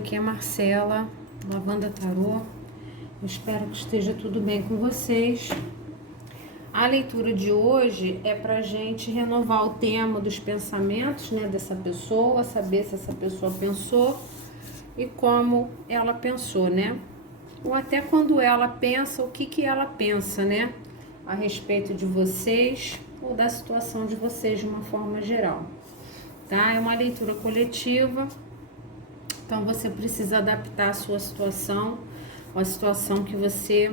aqui é Marcela, Lavanda Tarô. Eu espero que esteja tudo bem com vocês. A leitura de hoje é pra gente renovar o tema dos pensamentos, né, dessa pessoa, saber se essa pessoa pensou e como ela pensou, né? Ou até quando ela pensa, o que ela pensa, né? A respeito de vocês ou da situação de vocês de uma forma geral, tá? É uma leitura coletiva. Então, você precisa adaptar a sua situação, a situação que você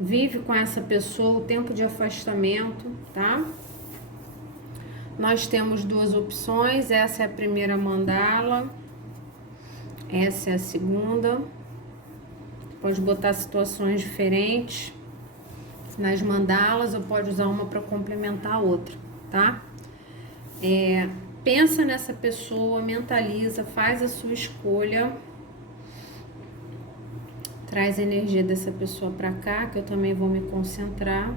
vive com essa pessoa, o tempo de afastamento, tá? Nós temos duas opções, essa é a primeira mandala, essa é a segunda. Pode botar situações diferentes nas mandalas ou pode usar uma para complementar a outra, tá? Pensa nessa pessoa, mentaliza, faz a sua escolha. Traz a energia dessa pessoa para cá, que eu também vou me concentrar.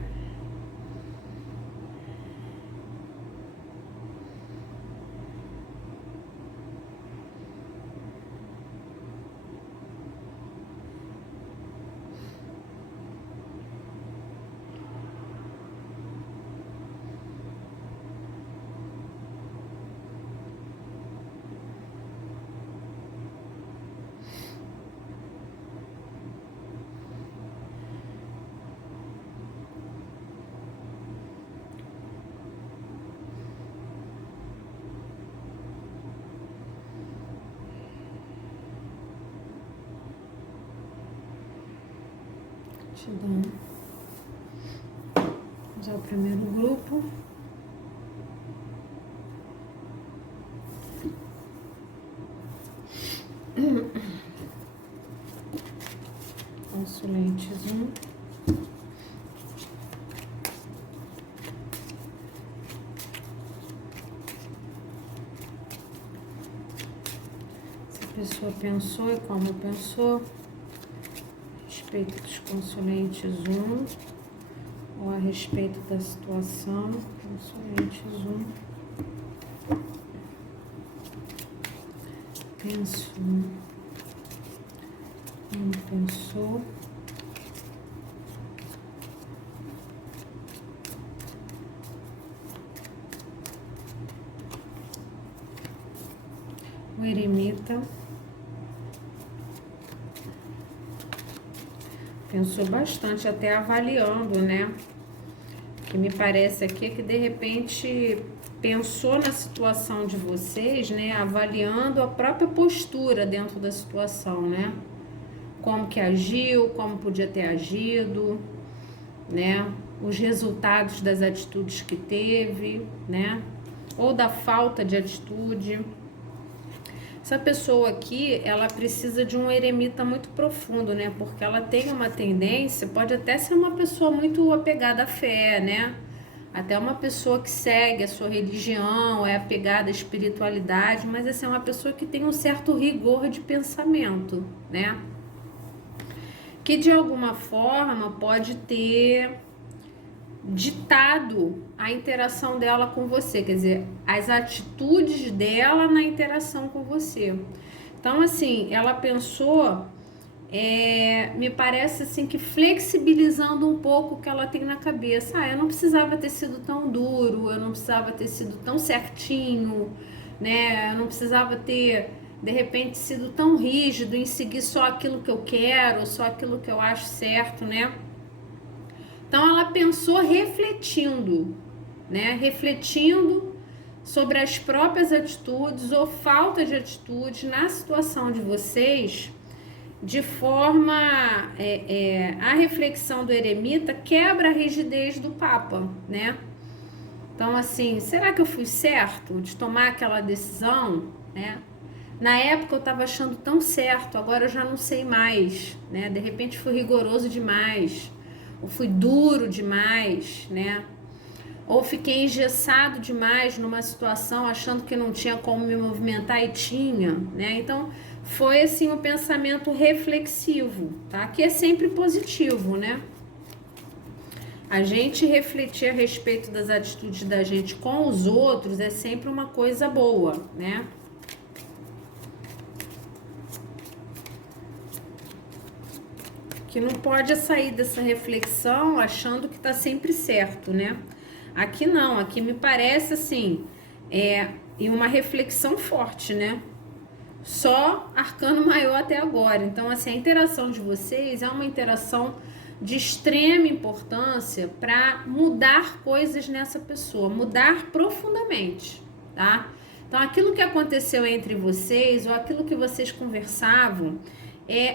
Vamos ao primeiro grupo. Consulentes 1. Se a pessoa pensou e como pensou. Respeito dos consulentes 1, ou a respeito da situação, consulentes 1, penso, não pensou, o eremita. Pensou bastante, até avaliando, né? O que me parece aqui é que de repente pensou na situação de vocês, né? Avaliando a própria postura dentro da situação, né? Como que agiu, como podia ter agido, né? Os resultados das atitudes que teve, né? Ou da falta de atitude. Essa pessoa aqui, ela precisa de um eremita muito profundo, né? Porque ela tem uma tendência, pode até ser uma pessoa muito apegada à fé, né? Até uma pessoa que segue a sua religião, é apegada à espiritualidade, mas essa é uma pessoa que tem um certo rigor de pensamento, né? Que de alguma forma pode ter ditado a interação dela com você, quer dizer, as atitudes dela na interação com você. Então, assim, ela pensou, me parece assim que flexibilizando um pouco o que ela tem na cabeça. Eu não precisava ter sido tão duro, eu não precisava ter sido tão certinho, né? Eu não precisava ter, de repente, sido tão rígido em seguir só aquilo que eu quero, só aquilo que eu acho certo, né? Então, ela pensou refletindo, né? Refletindo sobre as próprias atitudes ou falta de atitude na situação de vocês, de forma... a reflexão do eremita quebra a rigidez do Papa, né? Então, assim, será que eu fui certo de tomar aquela decisão, né? Na época eu estava achando tão certo, agora eu já não sei mais, né? De repente fui rigoroso demais, ou fui duro demais, né? Ou fiquei engessado demais numa situação, achando que não tinha como me movimentar e tinha, né? Então, foi assim um pensamento reflexivo, tá? Que é sempre positivo, né? A gente refletir a respeito das atitudes da gente com os outros é sempre uma coisa boa, né? Que não pode sair dessa reflexão achando que tá sempre certo, né? Aqui não, aqui me parece assim, e uma reflexão forte, né? Só arcano maior até agora. Então, assim, a interação de vocês é uma interação de extrema importância para mudar coisas nessa pessoa, mudar profundamente, tá? Então, aquilo que aconteceu entre vocês, ou aquilo que vocês conversavam,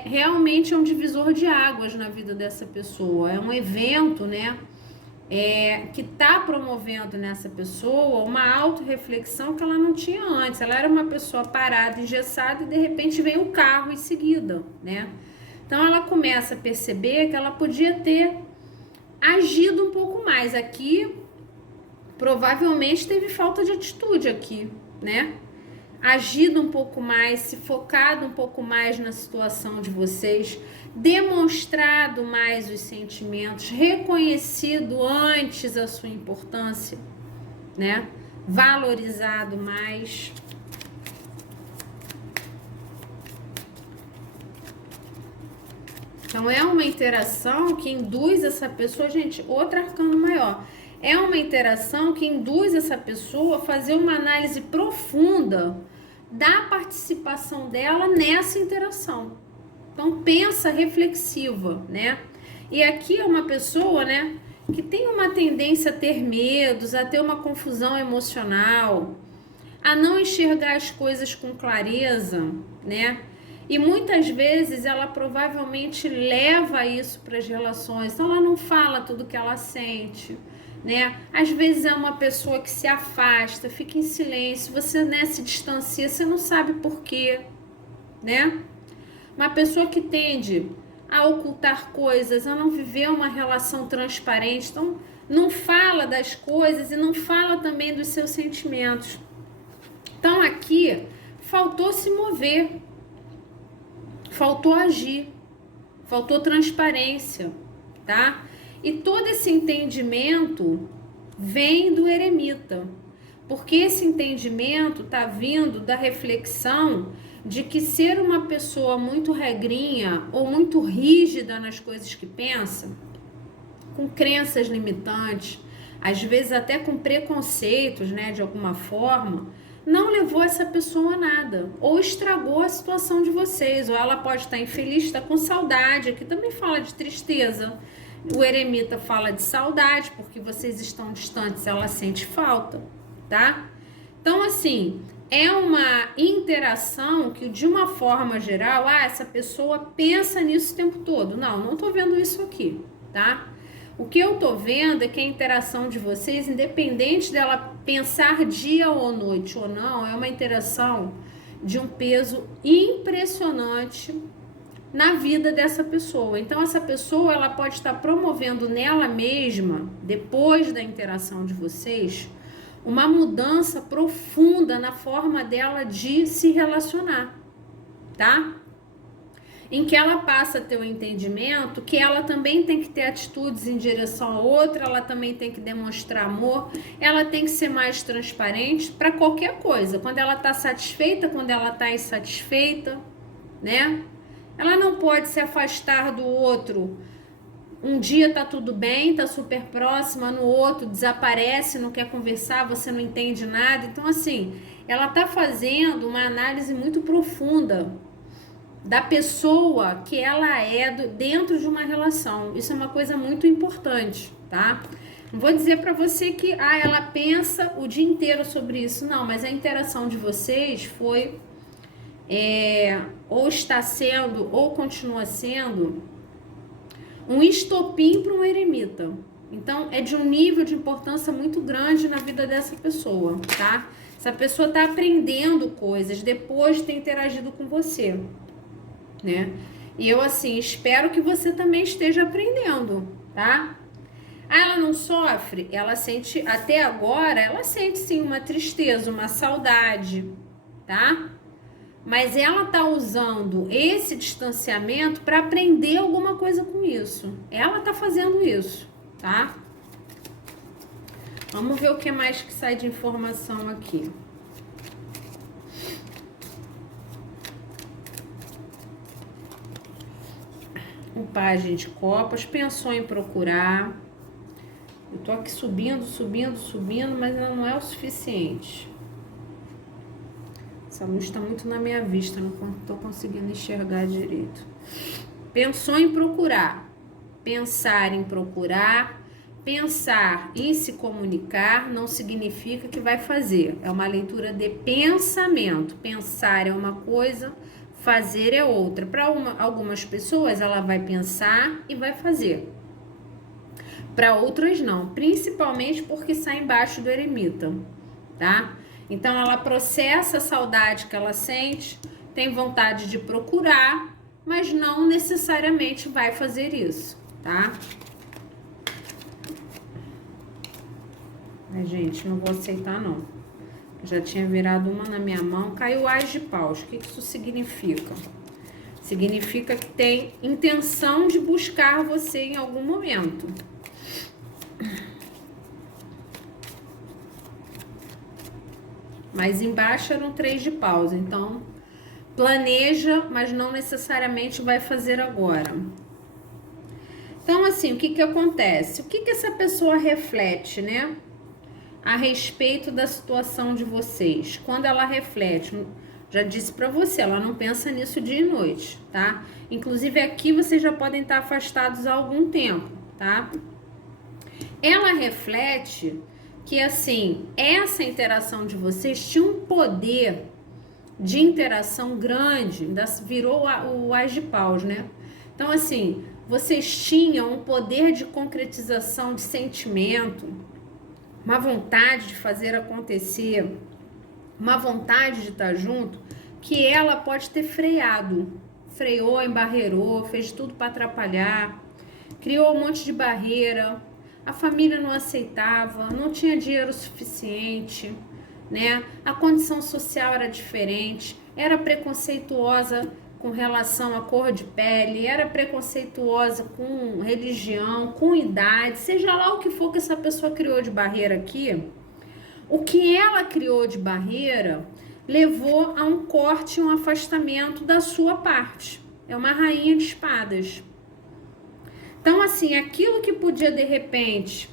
realmente um divisor de águas na vida dessa pessoa. É um evento, né? Que está promovendo nessa pessoa uma autorreflexão que ela não tinha antes. Ela era uma pessoa parada, engessada, e de repente vem o carro em seguida, né? Então ela começa a perceber que ela podia ter agido um pouco mais. Aqui, provavelmente teve falta de atitude aqui, né? Agido um pouco mais, se focado um pouco mais na situação de vocês, demonstrado mais os sentimentos, reconhecido antes a sua importância, né? Valorizado mais. Então é uma interação que induz essa pessoa, gente, outro arcano maior. É uma interação que induz essa pessoa a fazer uma análise profunda da participação dela nessa interação. Então, pensa reflexiva, né? E aqui é uma pessoa, né, que tem uma tendência a ter medos, a ter uma confusão emocional, a não enxergar as coisas com clareza, né? E muitas vezes ela provavelmente leva isso para as relações. Então, ela não fala tudo que ela sente, né? Às vezes é uma pessoa que se afasta, fica em silêncio, você, né, se distancia, você não sabe por quê, né? Uma pessoa que tende a ocultar coisas, a não viver uma relação transparente, então não fala das coisas e não fala também dos seus sentimentos. Então aqui faltou se mover, faltou agir, faltou transparência, tá? E todo esse entendimento vem do eremita, porque esse entendimento tá vindo da reflexão de que ser uma pessoa muito regrinha ou muito rígida nas coisas que pensa, com crenças limitantes, às vezes até com preconceitos, né, de alguma forma, não levou essa pessoa a nada, ou estragou a situação de vocês, ou ela pode estar infeliz, está com saudade, aqui também fala de tristeza, o eremita fala de saudade, porque vocês estão distantes, ela sente falta, tá? Então, assim, é uma interação que, de uma forma geral, essa pessoa pensa nisso o tempo todo. Não tô vendo isso aqui, tá? O que eu tô vendo é que a interação de vocês, independente dela pensar dia ou noite ou não, é uma interação de um peso impressionante na vida dessa pessoa. Então, essa pessoa, ela pode estar promovendo nela mesma, depois da interação de vocês, uma mudança profunda na forma dela de se relacionar, tá? Em que ela passa a ter o entendimento que ela também tem que ter atitudes em direção a outra, ela também tem que demonstrar amor, ela tem que ser mais transparente para qualquer coisa, quando ela tá satisfeita, quando ela tá insatisfeita, né? Ela não pode se afastar do outro. Um dia tá tudo bem, tá super próxima, no outro desaparece, não quer conversar, você não entende nada. Então, assim, ela tá fazendo uma análise muito profunda da pessoa que ela é dentro de uma relação. Isso é uma coisa muito importante, tá? Não vou dizer pra você que ela pensa o dia inteiro sobre isso, não, mas a interação de vocês foi, ou está sendo, ou continua sendo, um estopim para um eremita. Então, é de um nível de importância muito grande na vida dessa pessoa, tá? Essa pessoa tá aprendendo coisas depois de ter interagido com você, né? E eu, assim, espero que você também esteja aprendendo, tá? Ela não sofre? Ela sente, até agora, ela sente sim uma tristeza, uma saudade, tá? Mas ela tá usando esse distanciamento para aprender alguma coisa com isso. Ela tá fazendo isso, tá? Vamos ver o que mais que sai de informação aqui. O pajem de copas, pensou em procurar. Eu tô aqui subindo, mas não é o suficiente. Essa luz está muito na minha vista, não tô conseguindo enxergar direito. Pensou em procurar. Pensar em procurar, pensar em se comunicar não significa que vai fazer. É uma leitura de pensamento. Pensar é uma coisa, fazer é outra. Para algumas pessoas, ela vai pensar e vai fazer. Para outras, não. Principalmente porque sai embaixo do eremita, tá? Então, ela processa a saudade que ela sente, tem vontade de procurar, mas não necessariamente vai fazer isso, tá? Mas, gente, não vou aceitar, não. Já tinha virado uma na minha mão, caiu Ás de Paus. O que isso significa? Significa que tem intenção de buscar você em algum momento. Mas embaixo era um 3 de paus, então planeja, mas não necessariamente vai fazer agora. Então, assim, o que acontece? O que essa pessoa reflete, né? A respeito da situação de vocês. Quando ela reflete, já disse pra você, ela não pensa nisso dia e noite, tá? Inclusive aqui vocês já podem estar afastados há algum tempo, tá? Ela reflete que, assim, essa interação de vocês tinha um poder de interação grande, virou o Ás de Paus, né? Então, assim, vocês tinham um poder de concretização de sentimento, uma vontade de fazer acontecer, uma vontade de estar junto, que ela pode ter freado. Freou, embarreirou, fez tudo para atrapalhar, criou um monte de barreira, a família não aceitava, não tinha dinheiro suficiente, né? A condição social era diferente, era preconceituosa com relação à cor de pele, era preconceituosa com religião, com idade, seja lá o que for que essa pessoa criou de barreira aqui, o que ela criou de barreira levou a um corte, um afastamento da sua parte. É uma rainha de espadas. Então, assim, aquilo que podia, de repente,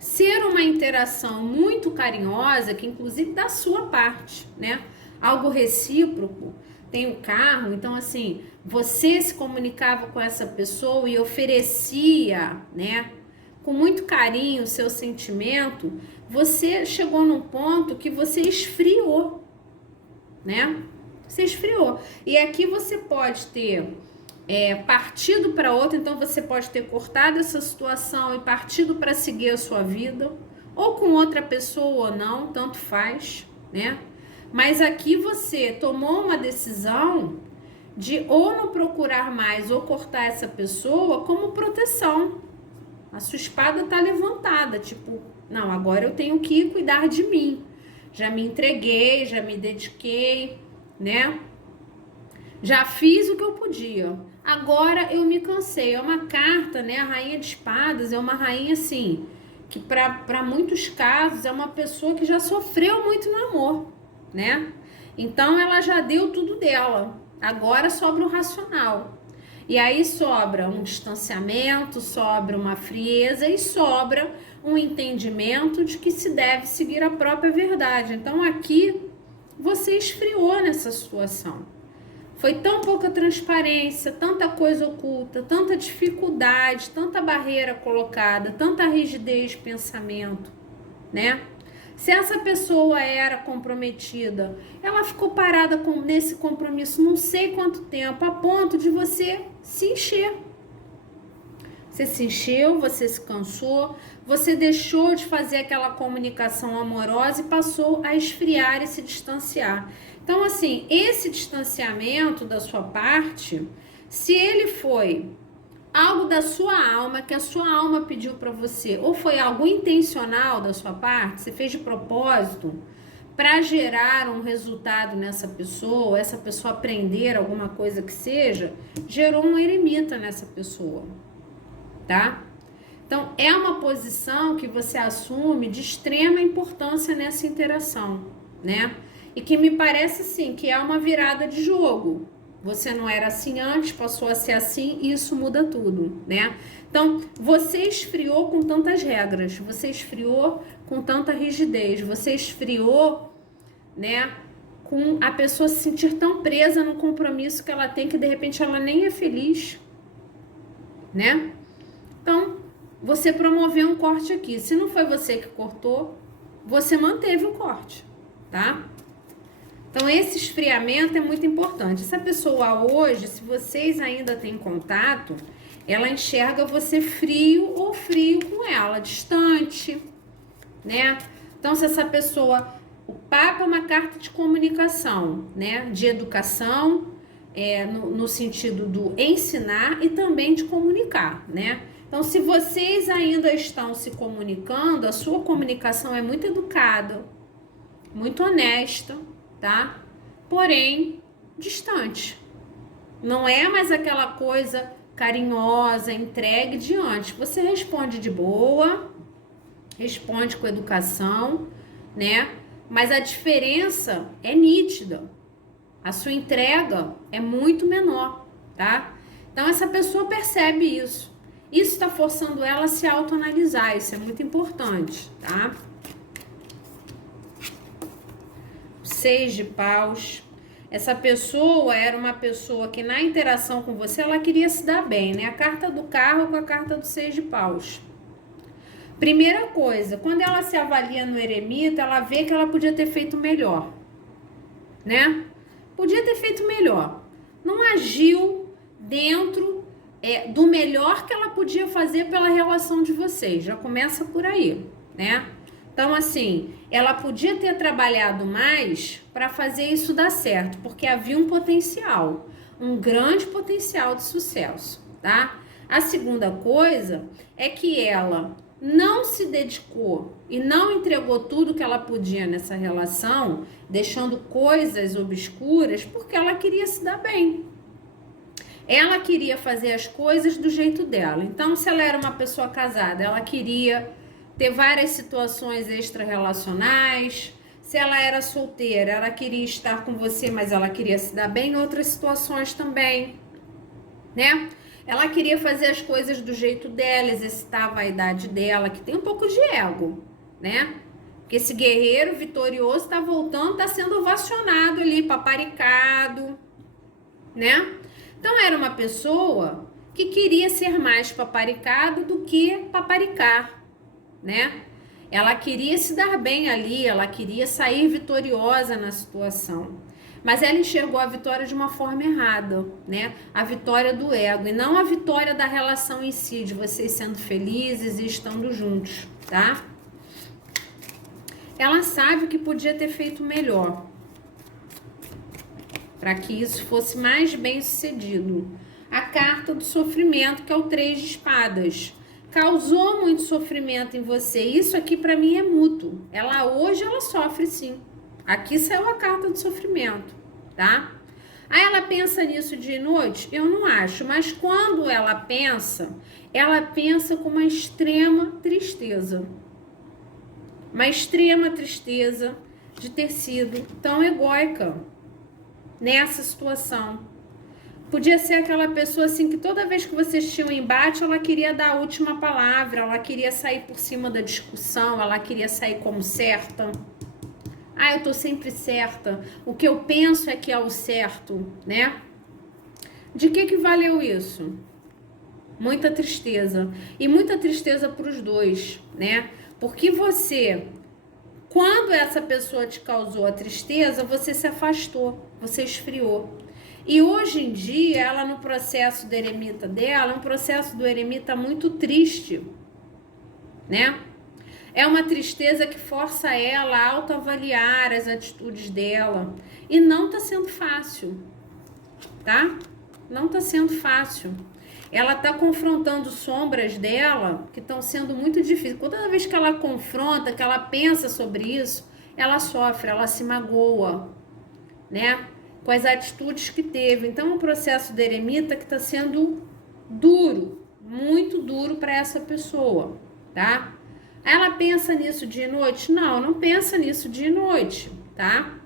ser uma interação muito carinhosa, que inclusive da sua parte, né? Algo recíproco, tem o carro, então, assim, você se comunicava com essa pessoa e oferecia, né? Com muito carinho o seu sentimento, você chegou num ponto que você esfriou, né? Você esfriou. E aqui você pode ter partido para outra, então você pode ter cortado essa situação e partido para seguir a sua vida, ou com outra pessoa ou não, tanto faz, né? Mas aqui você tomou uma decisão de ou não procurar mais ou cortar essa pessoa como proteção. A sua espada tá levantada, tipo, não, agora eu tenho que cuidar de mim. Já me entreguei, já me dediquei, né? Já fiz o que eu podia. Agora eu me cansei. É uma carta, né? A rainha de espadas é uma rainha, assim, que para muitos casos é uma pessoa que já sofreu muito no amor, né? Então ela já deu tudo dela. Agora sobra o racional. E aí sobra um distanciamento, sobra uma frieza e sobra um entendimento de que se deve seguir a própria verdade. Então aqui você esfriou nessa situação. Foi tão pouca transparência, tanta coisa oculta, tanta dificuldade, tanta barreira colocada, tanta rigidez de pensamento, né? Se essa pessoa era comprometida, ela ficou parada nesse compromisso não sei quanto tempo, a ponto de você se encher. Você se encheu, você se cansou, você deixou de fazer aquela comunicação amorosa e passou a esfriar e se distanciar. Então, assim, esse distanciamento da sua parte, se ele foi algo da sua alma, que a sua alma pediu para você, ou foi algo intencional da sua parte, você fez de propósito para gerar um resultado nessa pessoa, essa pessoa aprender alguma coisa que seja, gerou um eremita nessa pessoa, tá? Então, é uma posição que você assume de extrema importância nessa interação, né? E que me parece, assim, que é uma virada de jogo, Você não era assim antes, passou a ser assim e isso muda tudo, né? Então, você esfriou com tantas regras, você esfriou com tanta rigidez, você esfriou, né, com a pessoa se sentir tão presa no compromisso que ela tem que de repente ela nem é feliz, né? Então, você promoveu um corte aqui. Se não foi você que cortou, você manteve o corte, tá? Então, esse esfriamento é muito importante. Essa pessoa hoje, se vocês ainda têm contato, ela enxerga você frio ou frio com ela, distante, né? Então, se essa pessoa... O Papa é uma carta de comunicação, né? De educação, no sentido do ensinar e também de comunicar, né? Então, se vocês ainda estão se comunicando, a sua comunicação é muito educada, muito honesta, tá? Porém, distante. Não é mais aquela coisa carinhosa, entregue de antes. Você responde de boa, responde com educação, né? Mas a diferença é nítida. A sua entrega é muito menor, tá? Então, essa pessoa percebe isso. Isso está forçando ela a se autoanalisar. Isso é muito importante, tá? 6 de paus. Essa pessoa era uma pessoa que na interação com você, ela queria se dar bem, né? A carta do carro com a carta do 6 de paus. Primeira coisa, quando ela se avalia no eremita, ela vê que ela podia ter feito melhor, né? Podia ter feito melhor. Não agiu dentro do melhor que ela podia fazer pela relação de vocês. Já começa por aí, né? Então, assim, ela podia ter trabalhado mais para fazer isso dar certo, porque havia um potencial, um grande potencial de sucesso, tá? A segunda coisa é que ela não se dedicou e não entregou tudo que ela podia nessa relação, deixando coisas obscuras, porque ela queria se dar bem. Ela queria fazer as coisas do jeito dela. Então, se ela era uma pessoa casada, ela queria ter várias situações extra-relacionais. Se ela era solteira, ela queria estar com você, mas ela queria se dar bem em outras situações também, né? Ela queria fazer as coisas do jeito dela, exercitar a vaidade dela, que tem um pouco de ego, né? Porque esse guerreiro vitorioso tá voltando, tá sendo ovacionado ali, paparicado, né? Então, era uma pessoa que queria ser mais paparicado do que paparicar, né? Ela queria se dar bem ali, ela queria sair vitoriosa na situação. Mas ela enxergou a vitória de uma forma errada, né? A vitória do ego e não a vitória da relação em si, de vocês sendo felizes e estando juntos, tá? Ela sabe que podia ter feito melhor para que isso fosse mais bem sucedido. A carta do sofrimento, que é o 3 de espadas. Causou muito sofrimento em você. Isso aqui para mim é mútuo. Hoje ela sofre sim. Aqui saiu a carta do sofrimento, tá? Aí ela pensa nisso dia e noite? Eu não acho, mas quando ela pensa com uma extrema tristeza. Uma extrema tristeza de ter sido tão egóica nessa situação. Podia ser aquela pessoa assim que toda vez que vocês tinham um embate, ela queria dar a última palavra, ela queria sair por cima da discussão, ela queria sair como certa. Eu tô sempre certa. O que eu penso é que é o certo, né? De que valeu isso? Muita tristeza. E muita tristeza para os dois, né? Porque você, quando essa pessoa te causou a tristeza, você se afastou, você esfriou. E hoje em dia, ela no processo do eremita dela, é um processo do eremita muito triste, né? É uma tristeza que força ela a autoavaliar as atitudes dela. E não tá sendo fácil, tá? Não tá sendo fácil. Ela tá confrontando sombras dela que estão sendo muito difíceis. Toda vez que ela confronta, que ela pensa sobre isso, ela sofre, ela se magoa, né? Com as atitudes que teve. Então, o processo do eremita que está sendo duro, muito duro para essa pessoa, tá? Ela pensa nisso dia e noite? Não pensa nisso dia e noite, tá?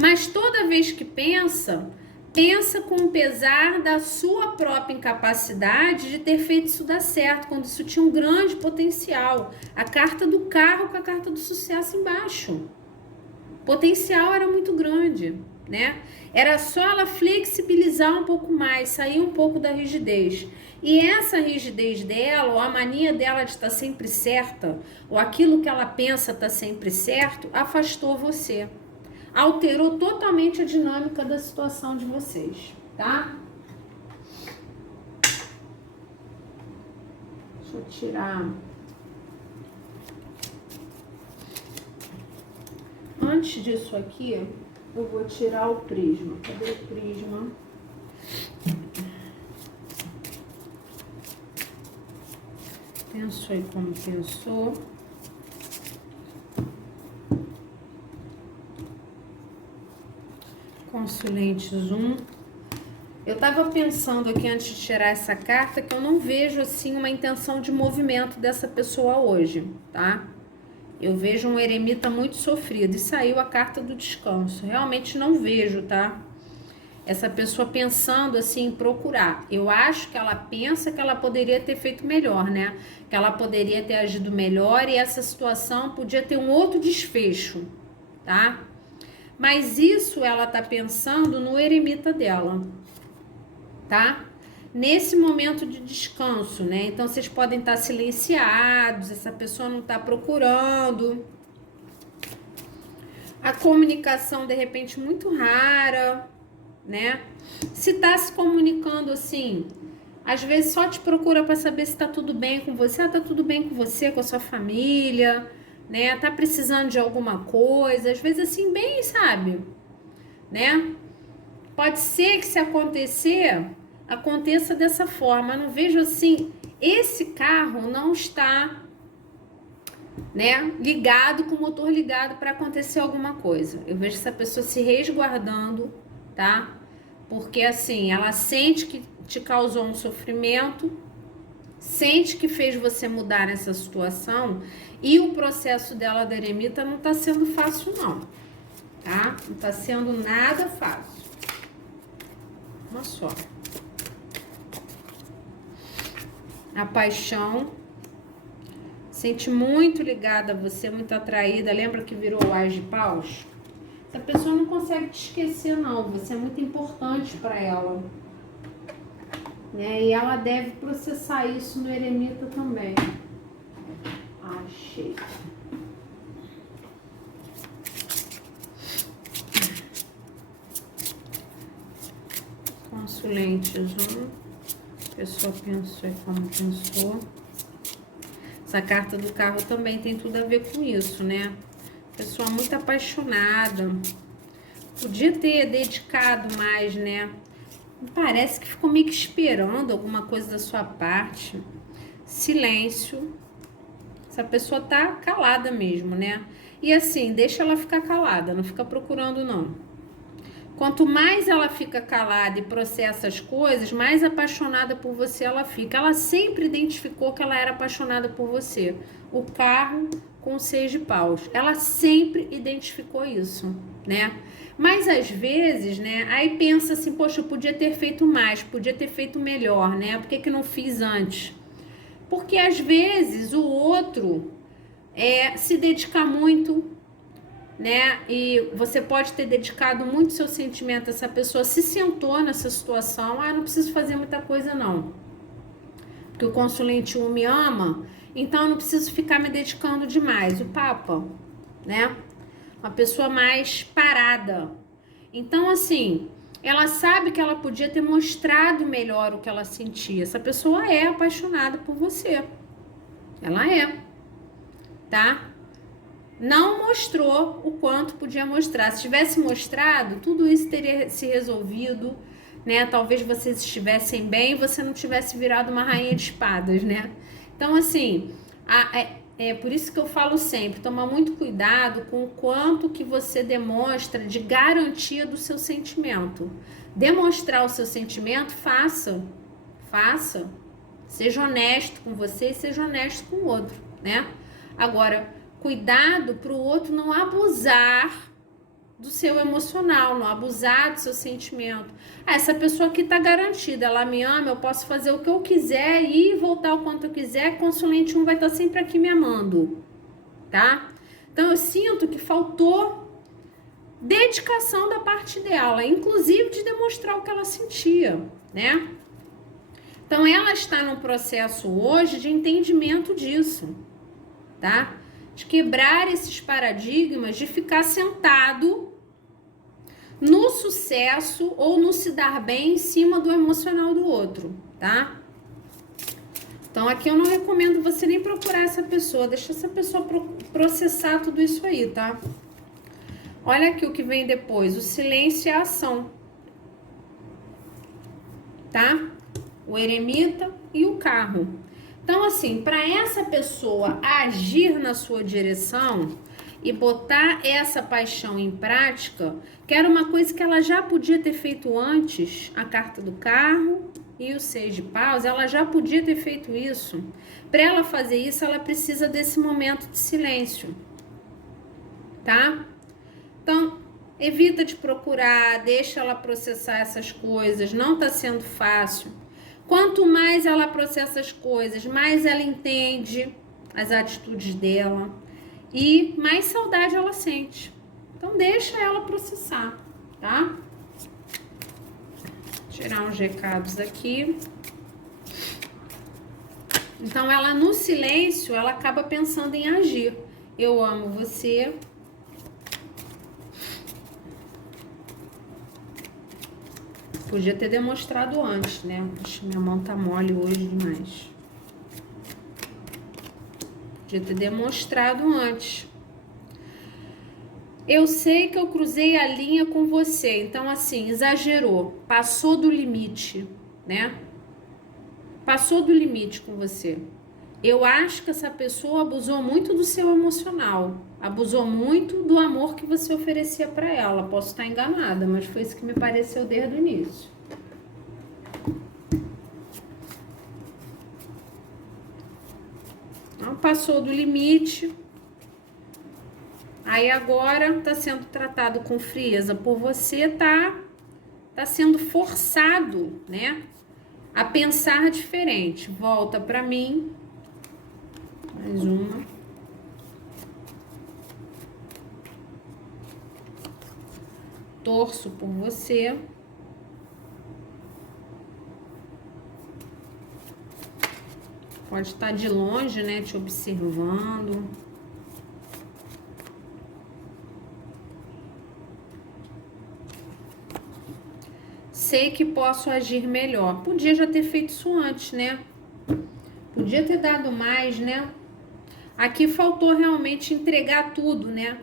Mas toda vez que pensa pensa com pesar da sua própria incapacidade de ter feito isso dar certo, quando isso tinha um grande potencial. A carta do carro com a carta do sucesso embaixo. O potencial era muito grande, né? Era só ela flexibilizar um pouco mais, sair um pouco da rigidez. E essa rigidez dela, ou a mania dela de estar sempre certa, ou aquilo que ela pensa estar sempre certo, afastou você. Alterou totalmente a dinâmica da situação de vocês, tá? Deixa eu tirar. Antes disso aqui, eu vou tirar o prisma. Cadê o prisma? Pensou aí como pensou. Consulentes 1. Eu tava pensando aqui antes de tirar essa carta que eu não vejo assim uma intenção de movimento dessa pessoa hoje, tá? Eu vejo um eremita muito sofrido e saiu a carta do descanso. Realmente não vejo, tá? Essa pessoa pensando assim em procurar. Eu acho que ela pensa que ela poderia ter feito melhor, né? Que ela poderia ter agido melhor e essa situação podia ter um outro desfecho, tá? Mas isso ela tá pensando no eremita dela, tá? Nesse momento de descanso, né? Então vocês podem estar silenciados, essa pessoa não tá procurando. A comunicação de repente muito rara, né? Se tá se comunicando assim, às vezes só te procura para saber se tá tudo bem com você, tá tudo bem com você, com a sua família, né? Tá precisando de alguma coisa, às vezes assim, bem, sabe? Né? Pode ser que se acontecer, aconteça dessa forma. Eu não vejo assim, esse carro não está, né, ligado, com o motor ligado para acontecer alguma coisa. Eu vejo essa pessoa se resguardando, tá? Porque assim, ela sente que te causou um sofrimento, sente que fez você mudar nessa situação e o processo dela da eremita não tá sendo fácil não, tá? Não tá sendo nada fácil. Uma só. A paixão. Sente muito ligada a você, muito atraída. Lembra que virou o Ás de Paus? Essa pessoa não consegue te esquecer, não. Você é muito importante para ela. Né? E ela deve processar isso no eremita também. Achei. Consulentes 1. A pessoa pensou como pensou. Essa carta do carro também tem tudo a ver com isso, né? Pessoa muito apaixonada. Podia ter dedicado mais, né? Parece que ficou meio que esperando alguma coisa da sua parte. Silêncio. Essa pessoa tá calada mesmo, né? E assim, deixa ela ficar calada, não fica procurando, não. Quanto mais ela fica calada e processa as coisas, mais apaixonada por você ela fica. Ela sempre identificou que ela era apaixonada por você. O carro com 6 de paus. Ela sempre identificou isso, né? Mas às vezes, né, aí pensa assim, poxa, eu podia ter feito mais, podia ter feito melhor, né? Por que que não fiz antes? Porque às vezes o outro se dedica muito, né? E você pode ter dedicado muito seu sentimento a essa pessoa, se sentou nessa situação, não preciso fazer muita coisa não. Porque o consulente 1 me ama, então eu não preciso ficar me dedicando demais. O Papa, né? Uma pessoa mais parada. Então, assim, ela sabe que ela podia ter mostrado melhor o que ela sentia. Essa pessoa é apaixonada por você. Ela é, tá? Não mostrou o quanto podia mostrar. Se tivesse mostrado, tudo isso teria se resolvido, né? Talvez vocês estivessem bem e você não tivesse virado uma rainha de espadas, né? Então, assim, é por isso que eu falo sempre, toma muito cuidado com o quanto que você demonstra de garantia do seu sentimento. Demonstrar o seu sentimento, faça. Seja honesto com você e seja honesto com o outro, né? Agora, cuidado para o outro não abusar do seu emocional, não abusar do seu sentimento. Ah, essa pessoa aqui tá garantida, ela me ama, eu posso fazer o que eu quiser e voltar o quanto eu quiser, consulente 1 vai estar sempre aqui me amando, tá? Então eu sinto que faltou dedicação da parte dela, inclusive de demonstrar o que ela sentia, né? Então ela está num processo hoje de entendimento disso, tá? De quebrar esses paradigmas, de ficar sentado no sucesso ou no se dar bem em cima do emocional do outro, tá? Então aqui eu não recomendo você nem procurar essa pessoa, deixa essa pessoa processar tudo isso aí, tá? Olha aqui o que vem depois, o silêncio e a ação, tá? O eremita e o carro. Então assim, para essa pessoa agir na sua direção e botar essa paixão em prática, que era uma coisa que ela já podia ter feito antes, a carta do carro e o 6 de paus, ela já podia ter feito isso. Para ela fazer isso, ela precisa desse momento de silêncio, tá? Então, evita de procurar, deixa ela processar essas coisas, não tá sendo fácil. Quanto mais ela processa as coisas, mais ela entende as atitudes dela e mais saudade ela sente. Então deixa ela processar, tá? Tirar uns recados aqui. Então ela no silêncio, ela acaba pensando em agir. Eu amo você. Podia ter demonstrado antes, né? Acho que minha mão tá mole hoje demais. Podia ter demonstrado antes. Eu sei que eu cruzei a linha com você. Então, assim, exagerou. Passou do limite, né? Passou do limite com você. Eu acho que essa pessoa abusou muito do seu emocional. Abusou muito do amor que você oferecia para ela. Posso estar enganada, mas foi isso que me pareceu desde o início. Não passou do limite. Aí agora tá sendo tratado com frieza por você, tá sendo forçado, né? A pensar diferente. Volta para mim. Mais uma. Torço por você. Pode estar de longe, né? Te observando. Sei que posso agir melhor. Podia já ter feito isso antes, né? Podia ter dado mais, né? Aqui faltou realmente entregar tudo, né?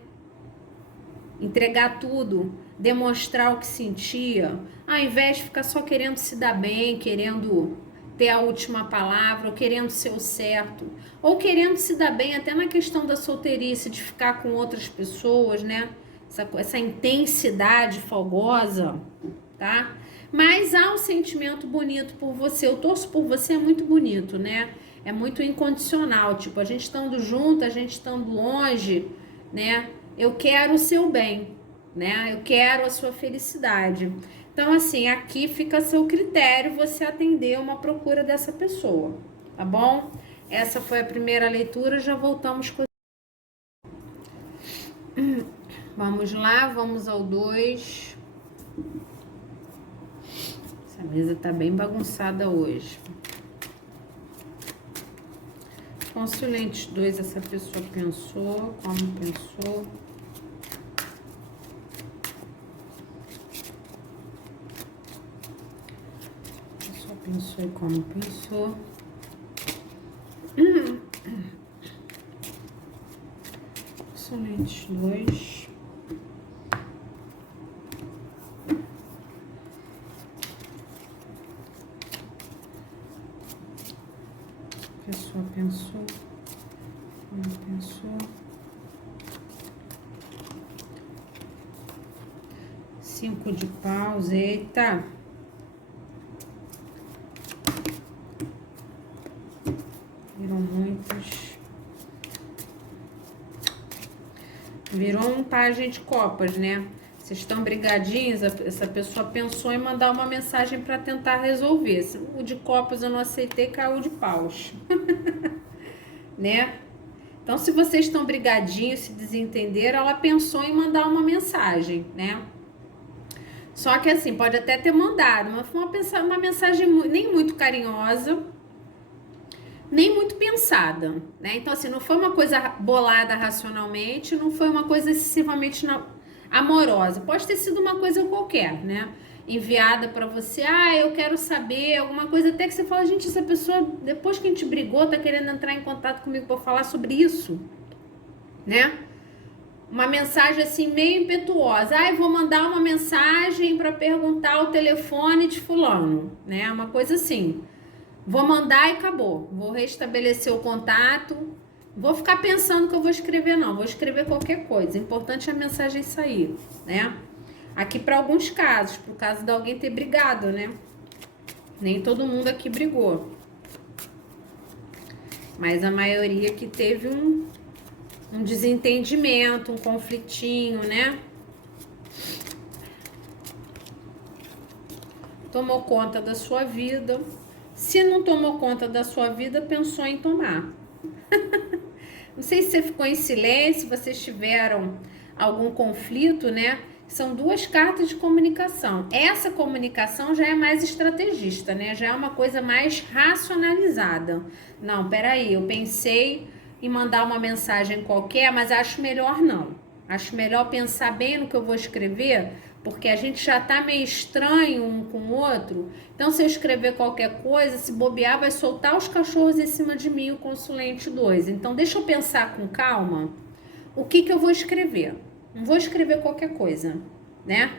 Entregar tudo, demonstrar o que sentia, ao invés de ficar só querendo se dar bem, querendo ter a última palavra, ou querendo ser o certo, ou querendo se dar bem até na questão da solteirice, de ficar com outras pessoas, né? Essa intensidade fogosa, tá? Mas há um sentimento bonito por você. Eu torço por você, é muito bonito, né? É muito incondicional. Tipo, a gente estando junto, a gente estando longe, né? Eu quero o seu bem, né? Eu quero a sua felicidade. Então, assim, aqui fica a seu critério você atender uma procura dessa pessoa, tá bom? Essa foi a primeira leitura, já voltamos com... Vamos lá, vamos ao 2. Essa mesa tá bem bagunçada hoje. Consulente 2, essa pessoa pensou, como pensou. A pessoa pensou e como pensou. Consulente 2. A pessoa pensou, como pensou. 5 de paus, eita. Viram muitos. Virou um pajem de copas, né? Vocês estão brigadinhos, essa pessoa pensou em mandar uma mensagem para tentar resolver. O de copas eu não aceitei, caiu de paus. Né? Então, se vocês estão brigadinhos, se desentenderam, ela pensou em mandar uma mensagem, né? Só que assim, pode até ter mandado, mas foi uma mensagem nem muito carinhosa, nem muito pensada, né? Então, assim, não foi uma coisa bolada racionalmente, não foi uma coisa excessivamente amorosa. Pode ter sido uma coisa qualquer, né? Enviada para você, eu quero saber, alguma coisa até que você fala, gente, essa pessoa, depois que a gente brigou, tá querendo entrar em contato comigo para falar sobre isso, né? Uma mensagem assim meio impetuosa. Eu vou mandar uma mensagem para perguntar o telefone de fulano, né? Uma coisa assim. Vou mandar e acabou. Vou restabelecer o contato. Vou ficar pensando que eu vou escrever, não. Vou escrever qualquer coisa. O importante é a mensagem sair, né? Aqui para alguns casos, pro caso de alguém ter brigado, né? Nem todo mundo aqui brigou. Mas a maioria que teve um desentendimento, um conflitinho, né? Tomou conta da sua vida. Se não tomou conta da sua vida, pensou em tomar. Não sei se você ficou em silêncio, vocês tiveram algum conflito, né? São duas cartas de comunicação. Essa comunicação já é mais estrategista, né? Já é uma coisa mais racionalizada. Não, peraí, eu pensei em mandar uma mensagem qualquer, mas acho melhor não. Acho melhor pensar bem no que eu vou escrever, porque a gente já tá meio estranho um com o outro. Então, se eu escrever qualquer coisa, se bobear, vai soltar os cachorros em cima de mim, o consulente 2. Então, deixa eu pensar com calma o que eu vou escrever. Não vou escrever qualquer coisa, né?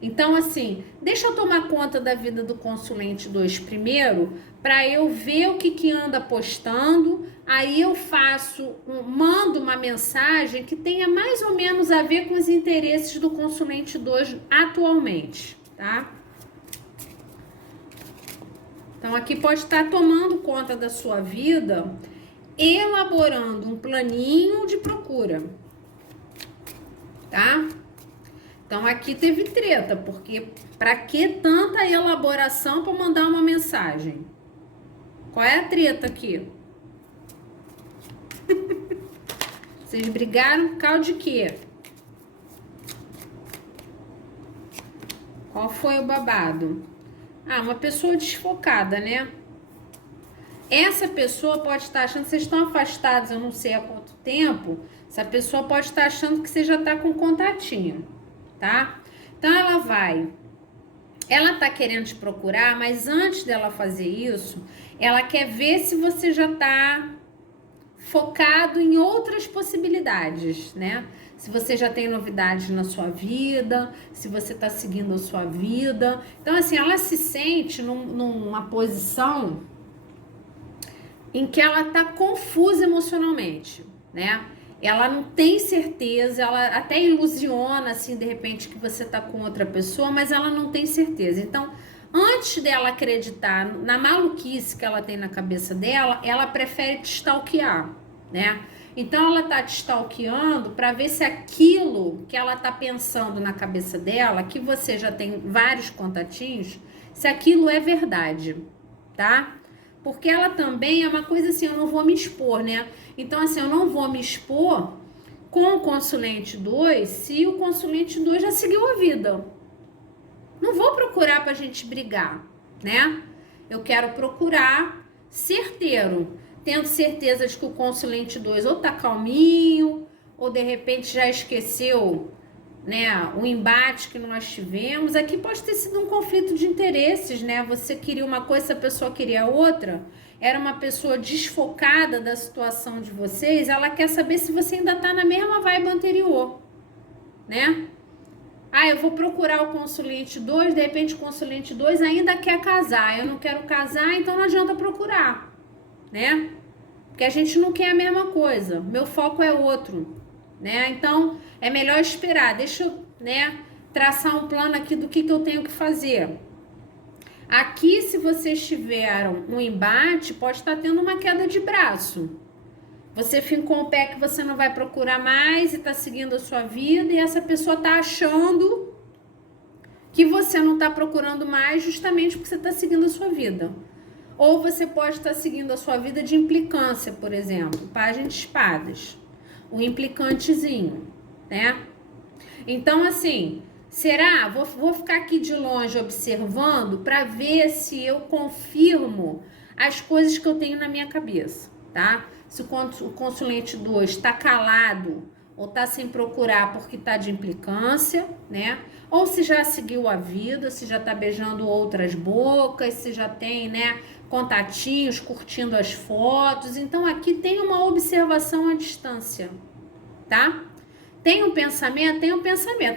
Então, assim, deixa eu tomar conta da vida do consulente 2 primeiro, para eu ver o que anda postando. Aí eu mando uma mensagem que tenha mais ou menos a ver com os interesses do consulente 2 atualmente, tá? Então, aqui pode estar tomando conta da sua vida, elaborando um planinho de procura, tá? Então, aqui teve treta, porque para que tanta elaboração para mandar uma mensagem? Qual é a treta aqui? Vocês brigaram por causa de quê? Qual foi o babado? Uma pessoa desfocada, né? Essa pessoa pode estar achando que vocês estão afastados, eu não sei há quanto tempo. Essa pessoa pode estar achando que você já está com contatinho, tá? Então ela tá querendo te procurar, mas antes dela fazer isso, ela quer ver se você já tá focado em outras possibilidades, né? Se você já tem novidades na sua vida, se você tá seguindo a sua vida. Então, assim, ela se sente numa posição em que ela tá confusa emocionalmente, né? Ela não tem certeza, ela até ilusiona, assim, de repente, que você tá com outra pessoa, mas ela não tem certeza. Então, antes dela acreditar na maluquice que ela tem na cabeça dela, ela prefere te stalkear, né? Então, ela tá te stalkeando para ver se aquilo que ela tá pensando na cabeça dela, que você já tem vários contatinhos, se aquilo é verdade, tá? Porque ela também é uma coisa assim, eu não vou me expor, né? Então, assim, eu não vou me expor com o consulente 2 se o consulente 2 já seguiu a vida. Não vou procurar pra gente brigar, né? Eu quero procurar certeiro, tendo certeza de que o consulente 2 ou tá calminho, ou de repente já esqueceu, né, o embate que nós tivemos. Aqui pode ter sido um conflito de interesses, né? Você queria uma coisa, a pessoa queria outra. Era uma pessoa desfocada da situação de vocês, ela quer saber se você ainda tá na mesma vibe anterior, né? Eu vou procurar o consulente 2, de repente o consulente 2 ainda quer casar. Eu não quero casar, então não adianta procurar, né? Porque a gente não quer a mesma coisa. Meu foco é outro, né? Então, é melhor esperar. Deixa eu, né, traçar um plano aqui do que eu tenho que fazer. Aqui, se vocês tiveram um embate, pode estar tendo uma queda de braço. Você fincou o pé que você não vai procurar mais e tá seguindo a sua vida, e essa pessoa tá achando que você não está procurando mais justamente porque você está seguindo a sua vida. Ou você pode estar seguindo a sua vida de implicância, por exemplo, Pajem de Espadas, o implicantezinho, né? Então, assim, será? Vou ficar aqui de longe observando para ver se eu confirmo as coisas que eu tenho na minha cabeça, tá? Se o consulente 2 está calado ou está sem procurar porque está de implicância, né? Ou se já seguiu a vida, se já está beijando outras bocas, se já tem, né, contatinhos, curtindo as fotos. Então, aqui tem uma observação à distância, tá? Tem um pensamento,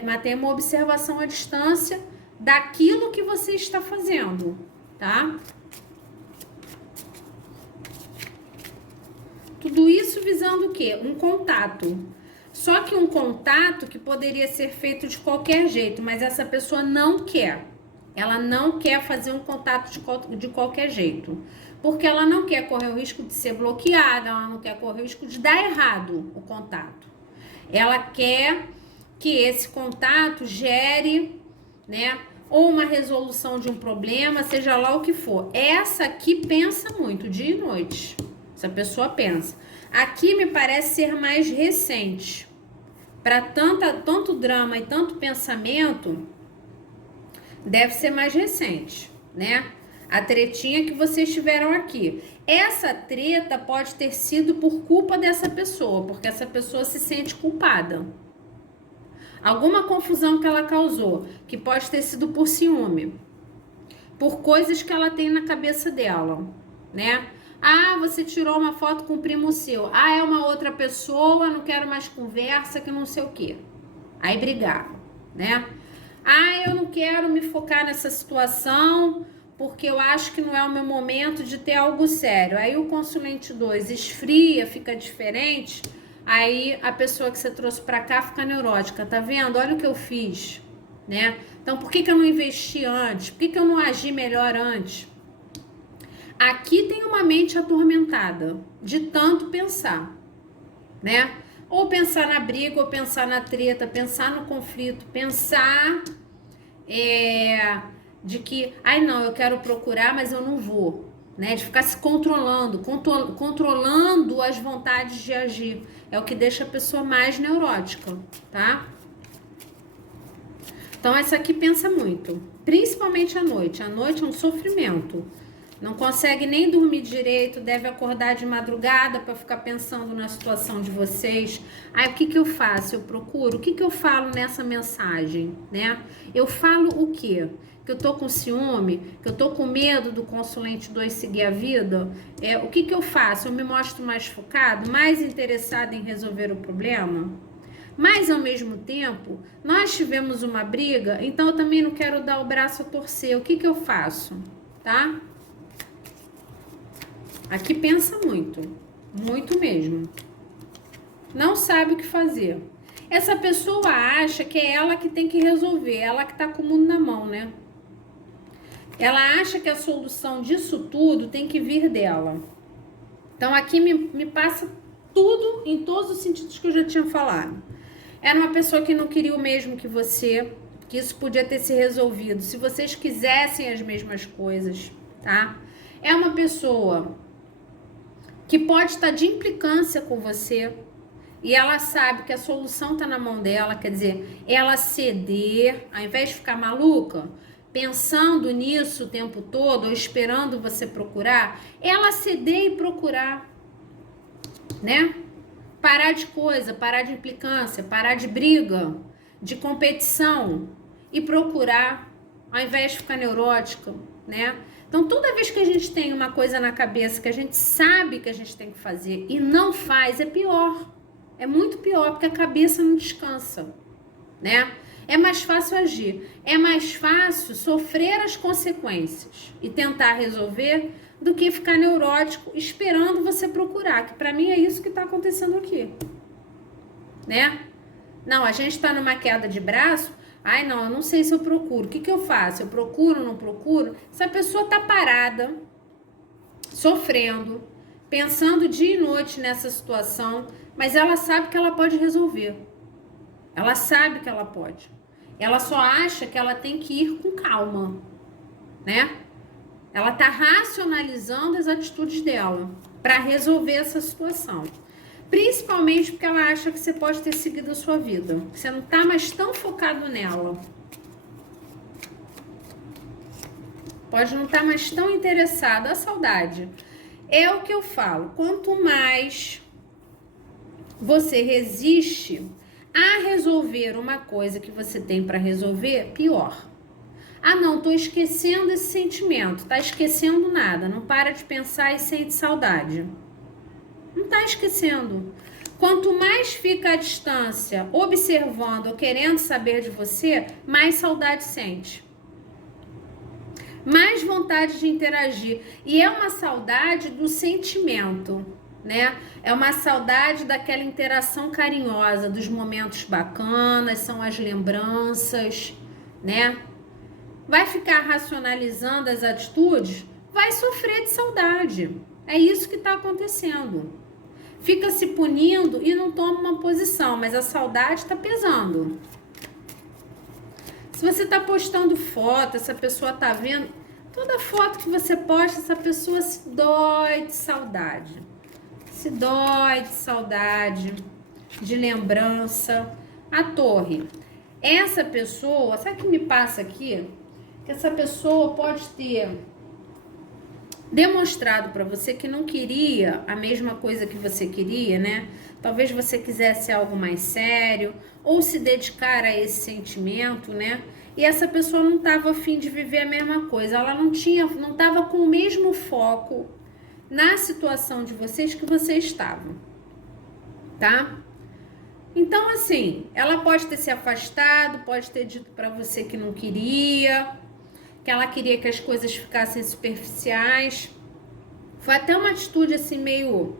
mas tem uma observação à distância daquilo que você está fazendo, tá? Tudo isso visando o quê? Um contato. Só que um contato que poderia ser feito de qualquer jeito, mas essa pessoa não quer. Ela não quer fazer um contato de qualquer jeito. Porque ela não quer correr o risco de ser bloqueada, ela não quer correr o risco de dar errado o contato. Ela quer que esse contato gere, né, ou uma resolução de um problema, seja lá o que for. Essa aqui pensa muito, dia e noite. Essa pessoa pensa. Aqui me parece ser mais recente. Para tanto drama e tanto pensamento, deve ser mais recente, né? A tretinha que vocês tiveram aqui. Essa treta pode ter sido por culpa dessa pessoa, porque essa pessoa se sente culpada. Alguma confusão que ela causou, que pode ter sido por ciúme, por coisas que ela tem na cabeça dela, né? Ah, você tirou uma foto com o primo seu. Ah, é uma outra pessoa, não quero mais conversa, que não sei o quê. Aí brigaram, né? Ah, eu não quero me focar nessa situação porque eu acho que não é o meu momento de ter algo sério. Aí o consulente 2 esfria, fica diferente, aí a pessoa que você trouxe pra cá fica neurótica, tá vendo? Olha o que eu fiz, né? Então, por que eu não investi antes? Por que eu não agi melhor antes? Aqui tem uma mente atormentada de tanto pensar, né? Ou pensar na briga, ou pensar na treta, pensar no conflito, pensar de que, ai não, eu quero procurar, mas eu não vou, né? De ficar se controlando, controlando as vontades de agir. É o que deixa a pessoa mais neurótica, tá? Então, essa aqui pensa muito, principalmente à noite. À noite é um sofrimento. Não consegue nem dormir direito, deve acordar de madrugada para ficar pensando na situação de vocês. Aí o que eu faço? Eu procuro? O que eu falo nessa mensagem, né? Eu falo o quê? Que eu tô com ciúme? Que eu tô com medo do consulente 2 seguir a vida? O que eu faço? Eu me mostro mais focado, mais interessado em resolver o problema? Mas, ao mesmo tempo, nós tivemos uma briga, então eu também não quero dar o braço a torcer. O que eu faço? Tá? Aqui pensa muito, muito mesmo. Não sabe o que fazer. Essa pessoa acha que é ela que tem que resolver, ela que tá com o mundo na mão, né? Ela acha que a solução disso tudo tem que vir dela. Então aqui me passa tudo em todos os sentidos que eu já tinha falado. Era uma pessoa que não queria o mesmo que você, que isso podia ter se resolvido se vocês quisessem as mesmas coisas, tá? É uma pessoa que pode estar de implicância com você e ela sabe que a solução está na mão dela, quer dizer, ela ceder, ao invés de ficar maluca, pensando nisso o tempo todo, ou esperando você procurar, ela ceder e procurar, né? Parar de coisa, parar de implicância, parar de briga, de competição e procurar, ao invés de ficar neurótica, né? Então, toda vez que a gente tem uma coisa na cabeça que a gente sabe que a gente tem que fazer e não faz, é pior. É muito pior, porque a cabeça não descansa, né? É mais fácil agir. É mais fácil sofrer as consequências e tentar resolver do que ficar neurótico esperando você procurar. Que pra mim é isso que tá acontecendo aqui, né? Não, a gente tá numa queda de braço. Ai, não, eu não sei se eu procuro. O que eu faço? Eu procuro, não procuro? Essa pessoa tá parada, sofrendo, pensando dia e noite nessa situação, mas ela sabe que ela pode resolver. Ela sabe que ela pode. Ela só acha que ela tem que ir com calma, né? Ela tá racionalizando as atitudes dela para resolver essa situação. Principalmente porque ela acha que você pode ter seguido a sua vida. Você não tá mais tão focado nela. Pode não estar mais tão interessado. A saudade é o que eu falo. Quanto mais você resiste a resolver uma coisa que você tem para resolver, pior. Ah, não, tô esquecendo esse sentimento. Tá esquecendo nada. Não para de pensar e sente saudade. Não tá esquecendo. Quanto mais fica à distância, observando ou querendo saber de você, mais saudade sente. Mais vontade de interagir. E é uma saudade do sentimento, né? É uma saudade daquela interação carinhosa, dos momentos bacanas, são as lembranças, né? Vai ficar racionalizando as atitudes, vai sofrer de saudade. É isso que está acontecendo. Fica se punindo e não toma uma posição, mas a saudade está pesando. Se você está postando foto, essa pessoa está vendo, toda foto que você posta, essa pessoa se dói de saudade. Se dói de saudade, de lembrança. A torre. Essa pessoa, sabe o que me passa aqui? Que essa pessoa pode ter demonstrado para você que não queria a mesma coisa que você queria, né? Talvez você quisesse algo mais sério ou se dedicar a esse sentimento, né? E essa pessoa não estava a fim de viver a mesma coisa. Ela não estava com o mesmo foco na situação de vocês que vocês estavam, tá? Então, assim, ela pode ter se afastado, pode ter dito para você que não queria, que ela queria que as coisas ficassem superficiais. Foi até uma atitude assim meio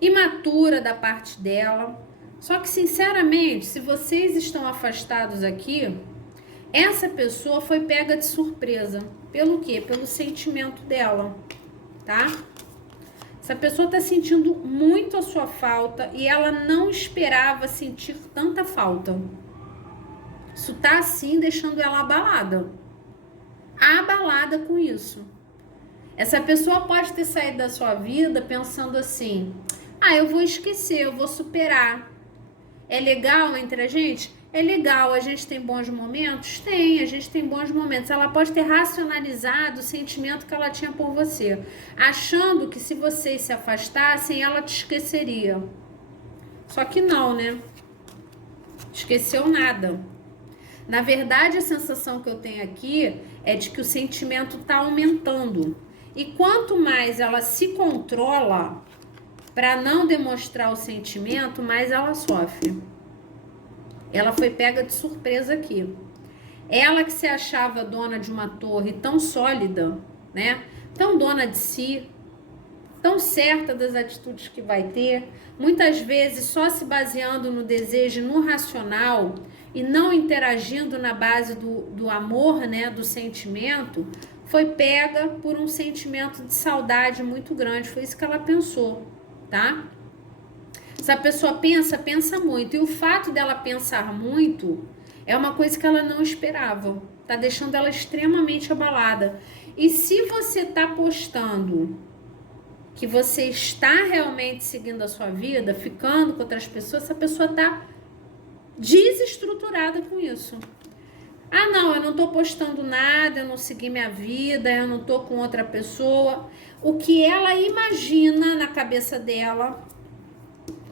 imatura da parte dela. Só que, sinceramente, se vocês estão afastados aqui, essa pessoa foi pega de surpresa. Pelo quê? Pelo sentimento dela, tá? Essa pessoa tá sentindo muito a sua falta e ela não esperava sentir tanta falta. Isso tá assim deixando ela abalada. Abalada com isso. Essa pessoa pode ter saído da sua vida pensando assim: ah, eu vou esquecer, eu vou superar. É legal entre a gente? É legal. A gente tem bons momentos? Tem, a gente tem bons momentos. Ela pode ter racionalizado o sentimento que ela tinha por você, achando que se vocês se afastassem, ela te esqueceria. Só que não, né? Esqueceu nada. Na verdade, a sensação que eu tenho aqui é de que o sentimento está aumentando. E quanto mais ela se controla para não demonstrar o sentimento, mais ela sofre. Ela foi pega de surpresa aqui. Ela que se achava dona de uma torre tão sólida, né? Tão dona de si, tão certa das atitudes que vai ter, muitas vezes só se baseando no desejo, no racional, e não interagindo na base do amor, né, do sentimento, foi pega por um sentimento de saudade muito grande. Foi isso que ela pensou, tá? Essa pessoa pensa muito. E o fato dela pensar muito é uma coisa que ela não esperava. Tá deixando ela extremamente abalada. E se você tá postando que você está realmente seguindo a sua vida, ficando com outras pessoas, essa pessoa tá desestruturada com isso. Ah, não, eu não tô postando nada, eu não segui minha vida, eu não tô com outra pessoa. O que ela imagina na cabeça dela,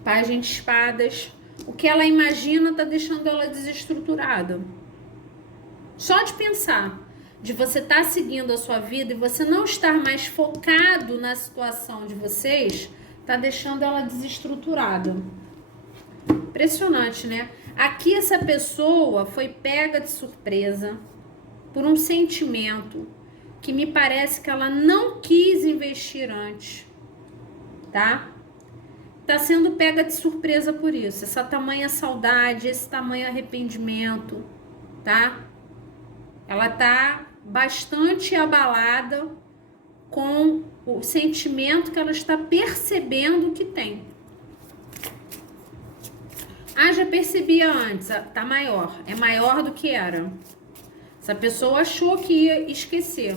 Pajem de Espadas, o que ela imagina tá deixando ela desestruturada. Só de pensar, de você estar seguindo a sua vida e você não estar mais focado na situação de vocês, tá deixando ela desestruturada. Impressionante, né? Aqui essa pessoa foi pega de surpresa por um sentimento que me parece que ela não quis investir antes, tá? Tá sendo pega de surpresa por isso. Essa tamanha saudade, esse tamanho arrependimento, tá? Ela tá bastante abalada com o sentimento que ela está percebendo que tem. Ah, já percebia antes, tá maior, é maior do que era. Essa pessoa achou que ia esquecer,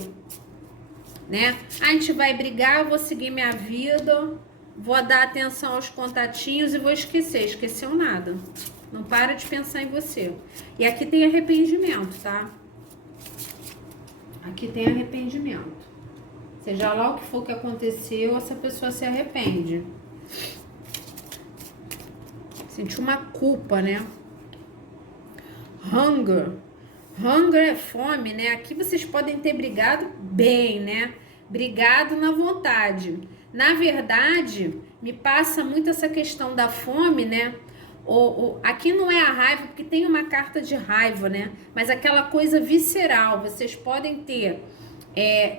né? A gente vai brigar, eu vou seguir minha vida, vou dar atenção aos contatinhos e vou esquecer. Esqueceu nada. Não para de pensar em você. E aqui tem arrependimento, tá? Aqui tem arrependimento. Seja lá o que for que aconteceu, essa pessoa se arrepende. Sentiu uma culpa, né? Hunger. Hunger é fome, né? Aqui vocês podem ter brigado bem, né? Brigado na vontade. Na verdade, me passa muito essa questão da fome, né? Aqui não é a raiva, porque tem uma carta de raiva, né? Mas aquela coisa visceral. Vocês podem ter,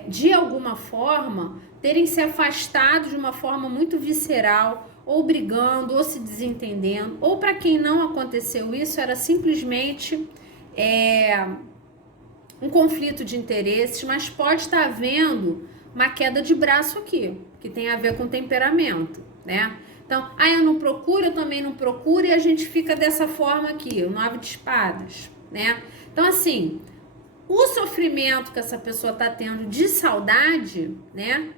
de alguma forma, terem se afastado de uma forma muito visceral, ou brigando, ou se desentendendo. Ou para quem não aconteceu isso, era simplesmente um conflito de interesses, mas pode estar havendo uma queda de braço aqui, que tem a ver com temperamento, né? Então, eu não procuro, eu também não procuro, e a gente fica dessa forma aqui, o 9 de espadas, né? Então, assim, o sofrimento que essa pessoa tá tendo de saudade, né,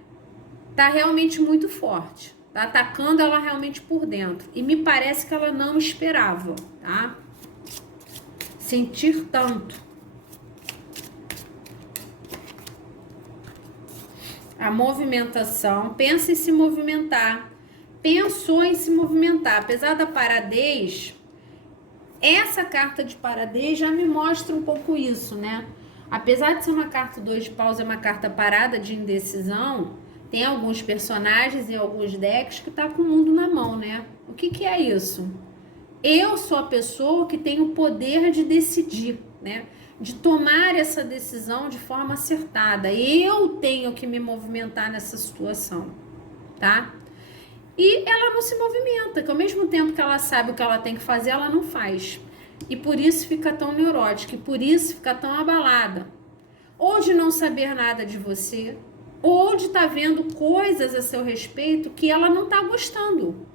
tá realmente muito forte, tá atacando ela realmente por dentro, e me parece que ela não esperava, tá? Sentir tanto. A movimentação, pensa em se movimentar, pensou em se movimentar, apesar da paradez, essa carta de paradez já me mostra um pouco isso, né? Apesar de ser uma carta 2 de paus, é uma carta parada de indecisão, tem alguns personagens e alguns decks que tá com o mundo na mão, né? O que é isso? Eu sou a pessoa que tem o poder de decidir, né? De tomar essa decisão de forma acertada. Eu tenho que me movimentar nessa situação, tá? E ela não se movimenta, que ao mesmo tempo que ela sabe o que ela tem que fazer, ela não faz. E por isso fica tão neurótica, e por isso fica tão abalada. Ou de não saber nada de você, ou de estar vendo coisas a seu respeito que ela não está gostando,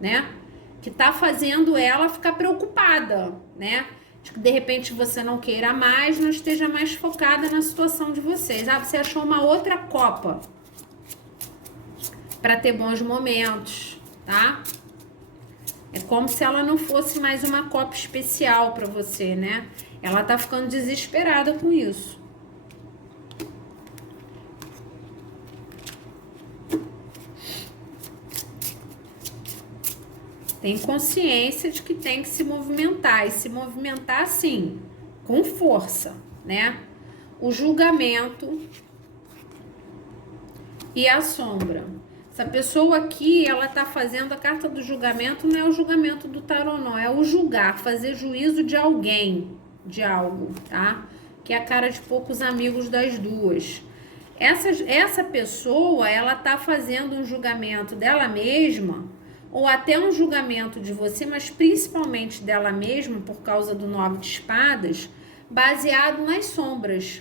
né? Que tá fazendo ela ficar preocupada, né? De repente você não queira mais, não esteja mais focada na situação de vocês. Você achou uma outra copa para ter bons momentos, tá? É como se ela não fosse mais uma copa especial para você, né? Ela tá ficando desesperada com isso. Tem consciência de que tem que se movimentar, e se movimentar assim, com força, né? O julgamento e a sombra. Essa pessoa aqui, ela tá fazendo a carta do julgamento, não é o julgamento do tarô, não, é o julgar, fazer juízo de alguém, de algo, tá? Que é a cara de poucos amigos das duas. Essa pessoa, ela tá fazendo um julgamento dela mesma, ou até um julgamento de você, mas principalmente dela mesma, por causa do 9 de espadas, baseado nas sombras,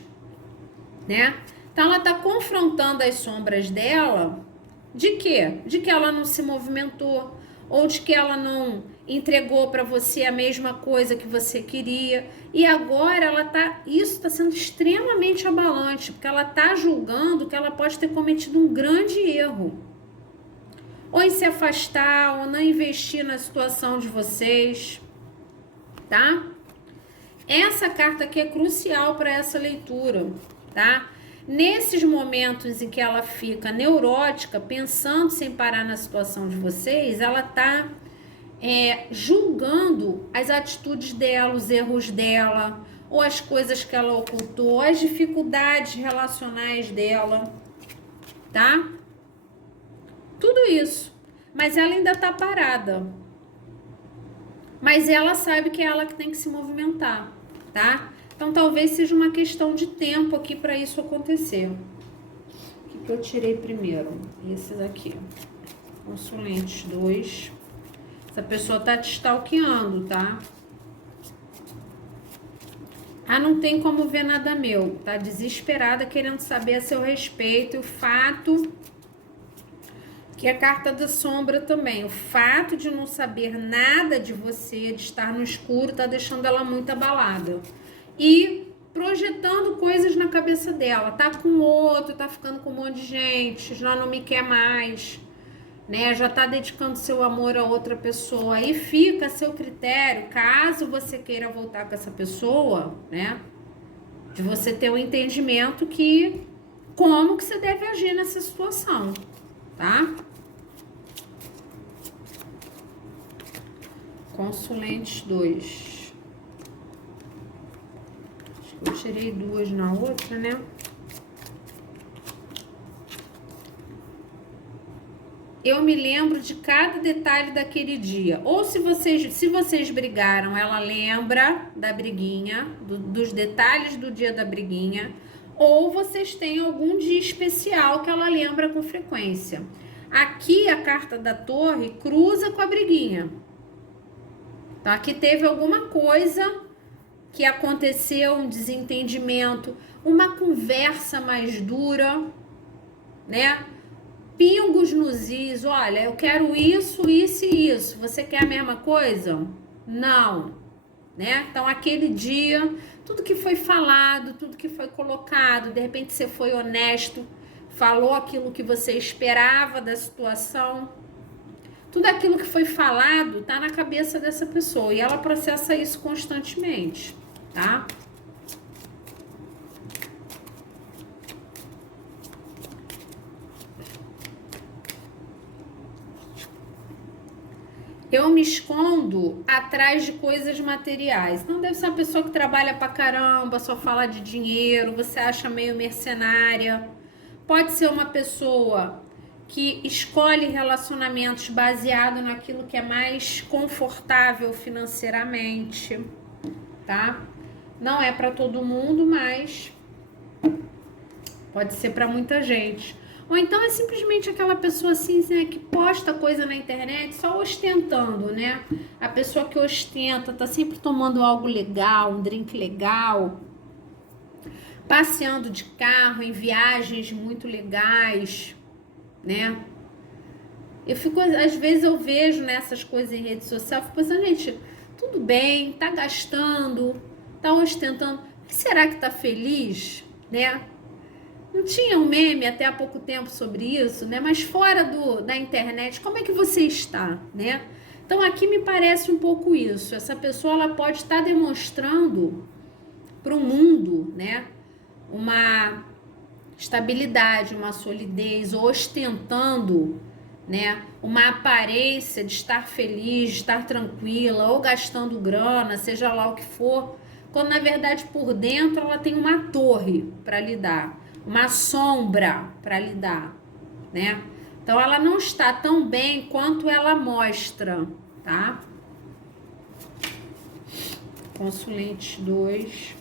né? Então, ela tá confrontando as sombras dela, de quê? De que ela não se movimentou, ou de que ela não entregou para você a mesma coisa que você queria, e agora isso está sendo extremamente abalante, porque ela tá julgando que ela pode ter cometido um grande erro, ou em se afastar, ou não investir na situação de vocês, tá? Essa carta aqui é crucial para essa leitura, tá? Nesses momentos em que ela fica neurótica, pensando sem parar na situação de vocês, ela tá julgando as atitudes dela, os erros dela, ou as coisas que ela ocultou, as dificuldades relacionais dela, tá? Tudo isso. Mas ela ainda tá parada. Mas ela sabe que é ela que tem que se movimentar, tá? Então talvez seja uma questão de tempo aqui para isso acontecer. O que eu tirei primeiro? Esses aqui. Consulentes 2. Essa pessoa tá te stalkeando, tá? Não tem como ver nada meu. Tá desesperada, querendo saber a seu respeito. O fato Que é a carta da sombra também. O fato de não saber nada de você, de estar no escuro, tá deixando ela muito abalada. E projetando coisas na cabeça dela. Tá com outro, tá ficando com um monte de gente, já não me quer mais, né? Já tá dedicando seu amor a outra pessoa. Aí fica a seu critério, caso você queira voltar com essa pessoa, né? De você ter um entendimento que como que você deve agir nessa situação, tá? Consulente 2. Acho que eu tirei 2 na outra, né? Eu me lembro de cada detalhe daquele dia. Ou se vocês brigaram, ela lembra da briguinha, dos detalhes do dia da briguinha. Ou vocês têm algum dia especial que ela lembra com frequência. Aqui a carta da torre cruza com a briguinha. Tá? Aqui teve alguma coisa que aconteceu, um desentendimento, uma conversa mais dura, né? Pingos nos is, olha, eu quero isso, isso e isso. Você quer a mesma coisa? Não, né? Então, aquele dia, tudo que foi falado, tudo que foi colocado, de repente você foi honesto, falou aquilo que você esperava da situação. Tudo aquilo que foi falado tá na cabeça dessa pessoa e ela processa isso constantemente, tá? Eu me escondo atrás de coisas materiais. Não deve ser uma pessoa que trabalha pra caramba, só fala de dinheiro, você acha meio mercenária. Pode ser uma pessoa que escolhe relacionamentos baseado naquilo que é mais confortável financeiramente, tá? Não é pra todo mundo, mas pode ser pra muita gente. Ou então é simplesmente aquela pessoa assim, né, que posta coisa na internet só ostentando, né? A pessoa que ostenta, tá sempre tomando algo legal, um drink legal, passeando de carro em viagens muito legais, né? Eu fico, às vezes eu vejo nessas coisas em rede social, fico pensando, gente, tudo bem, tá gastando, tá ostentando, mas será que tá feliz, né? Não tinha um meme até há pouco tempo sobre isso, né? Mas fora da internet, como é que você está, né? Então aqui me parece um pouco isso. Essa pessoa ela pode estar demonstrando para o mundo, né? Uma estabilidade, uma solidez, ostentando, né? Uma aparência de estar feliz, de estar tranquila, ou gastando grana, seja lá o que for, quando na verdade por dentro ela tem uma torre para lidar, uma sombra para lidar, né? Então ela não está tão bem quanto ela mostra, tá? Consulente 2.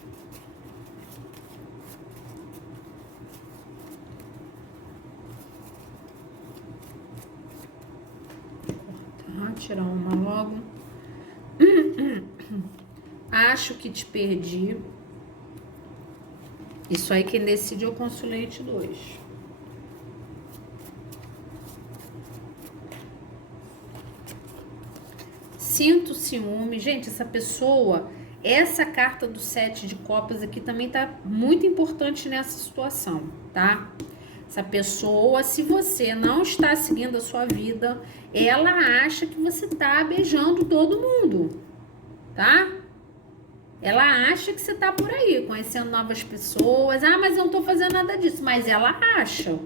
Tá, tirar uma logo. Acho que te perdi. Isso aí quem decide é o consulente 2. Sinto ciúme. Gente, essa pessoa, essa carta do 7 de copas aqui também tá muito importante nessa situação, tá? Essa pessoa, se você não está seguindo a sua vida, ela acha que você tá beijando todo mundo, tá? Ela acha que você tá por aí, conhecendo novas pessoas. Ah, mas eu não tô fazendo nada disso. Mas ela acha.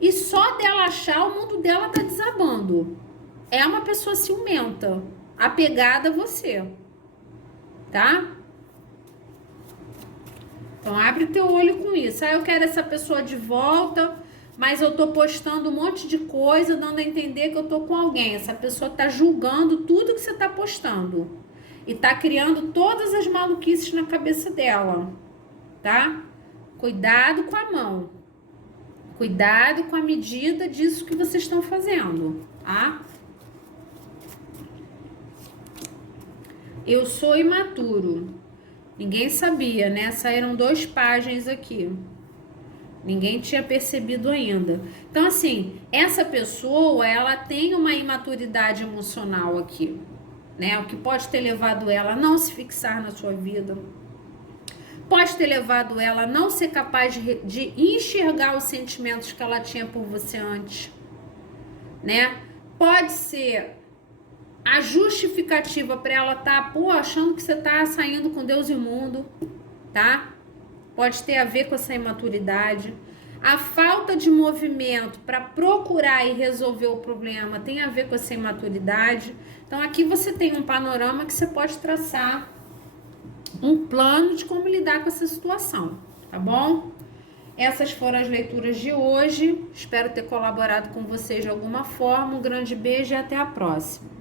E só dela achar, o mundo dela tá desabando. É uma pessoa ciumenta, apegada a você. Tá? Então, abre teu olho com isso. Ah, eu quero essa pessoa de volta, mas eu tô postando um monte de coisa, dando a entender que eu tô com alguém. Essa pessoa tá julgando tudo que você tá postando. E tá criando todas as maluquices na cabeça dela, tá? Cuidado com a mão. Cuidado com a medida disso que vocês estão fazendo, tá? Eu sou imaturo. Ninguém sabia, né? Saíram 2 páginas aqui. Ninguém tinha percebido ainda. Então, assim, essa pessoa, ela tem uma imaturidade emocional aqui, né? O que pode ter levado ela a não se fixar na sua vida. Pode ter levado ela a não ser capaz de enxergar os sentimentos que ela tinha por você antes, né? Pode ser a justificativa para ela estar, achando que você tá saindo com Deus e o mundo, tá? Pode ter a ver com essa imaturidade. A falta de movimento para procurar e resolver o problema tem a ver com essa imaturidade. Então aqui você tem um panorama que você pode traçar um plano de como lidar com essa situação, tá bom? Essas foram as leituras de hoje. Espero ter colaborado com vocês de alguma forma. Um grande beijo e até a próxima.